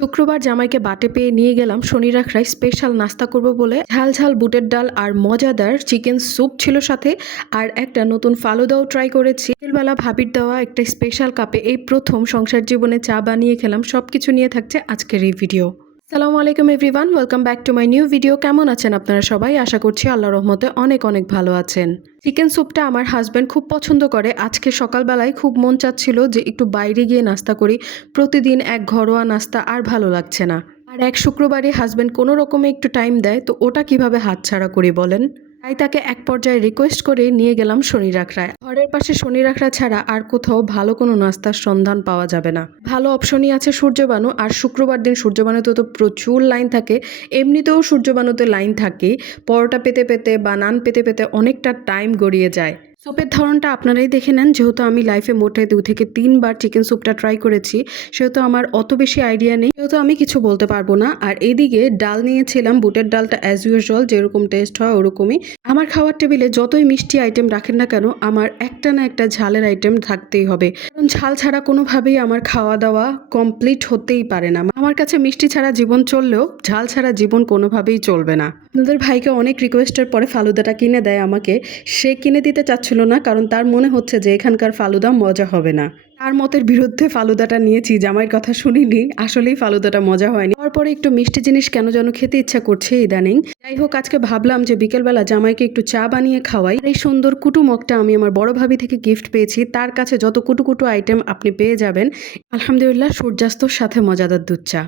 শুক্রবার জামাইকে বাটে পেয়ে নিয়ে গেলাম শনির আখড়ায় স্পেশাল নাস্তা করব বলে। ঝাল ঝাল বুটের ডাল আর মজাদার চিকেন স্যুপ ছিল সাথে, আর একটা নতুন ফালুদাও ট্রাই করেছি। বিকেলবেলা ভাবির দেওয়া একটা স্পেশাল কাপে এই প্রথম সংসার জীবনে চা বানিয়ে খেলাম। সবকিছু নিয়ে থাকছে আজকের এই ভিডিও। আসসালামু আলাইকুম everyone, welcome back to my new video. কেমন আছেন আপনারা সবাই? আশা করছি আল্লাহর রহমতে অনেক অনেক ভালো আছেন। চিকেন স্যুপটা আমার হাজব্যান্ড খুব পছন্দ করে। আজকে সকালবেলায় খুব মন চাচ্ছিল যে একটু বাইরে গিয়ে নাস্তা করি। প্রতিদিন এক ঘরোয়া নাস্তা আর ভালো লাগছে না। আর এক শুক্রবারে হাজব্যান্ড কোনো রকমে একটু টাইম দেয়, তো ওটা কিভাবে হাতছাড়া করি বলেন? তাই তাকে এক পর্যায়ে রিকোয়েস্ট করে নিয়ে গেলাম শনির আখড়ায়। ঘরের পাশে শনির আখড়া ছাড়া আর কোথাও ভালো কোনো নাস্তার সন্ধান পাওয়া যাবে না। ভালো অপশনই আছে সূর্যবানু, আর শুক্রবার দিন সূর্যবানুতে তো প্রচুর লাইন থাকে। এমনিতেও সূর্যবানুতে লাইন থাকে, পরোটা পেতে পেতে বা নান পেতে পেতে অনেকটা টাইম গড়িয়ে যায়। স্যুপের ধরনটা আপনারাই দেখে নেন। যেহেতু আমি লাইফে মোটে 2 থেকে 3 বার চিকেন স্যুপটা ট্রাই করেছি, সেহেতু আমার অত বেশি আইডিয়া নেই, সেহেতু আমি কিছু বলতে পারবো না। আর এইদিকে ডাল নিয়েছিলাম, বুটের ডালটা অ্যাজ ইউজুয়াল যেরকম টেস্ট হয় ওরকমই। আমার খাওয়ার টেবিলে যতই মিষ্টি আইটেম রাখেন না কেন, আমার একটা না একটা ঝালের আইটেম থাকতেই হবে, কারণ ঝাল ছাড়া কোনোভাবেই আমার খাওয়া দাওয়া কমপ্লিট হতেই পারে না। আমার কাছে মিষ্টি ছাড়া জীবন চললেও ঝাল ছাড়া জীবন কোনোভাবেই চলবে না। আপনাদের ভাইকে অনেক রিকোয়েস্টের পরে ফালুদাটা কিনে দেয় আমাকে। সে কিনে দিতে চাচ্ছিল না, কারণ তার মনে হচ্ছে যে এখানকার ফালুদা মজা হবে না। তার মতের বিরুদ্ধে ফালুদাটা নিয়েছি, জামাইয়ের কথা শুনিনি। আসলেই ফালুদাটা মজা হয়নি। তারপরে একটু মিষ্টি জিনিস কেন যেন খেতে ইচ্ছা করছে ইদানিং। যাই হোক, আজকে ভাবলাম যে বিকেলবেলা জামাইকে একটু চা বানিয়ে খাওয়াই। এই সুন্দর কুটু মগটা আমি আমার বড় ভাবি থেকে গিফট পেয়েছি। তার কাছে যত কুটু কুটু আইটেম আপনি পেয়ে যাবেন। আলহামদুলিল্লাহ, সূর্যাস্তর সাথে মজাদার দুধ চা।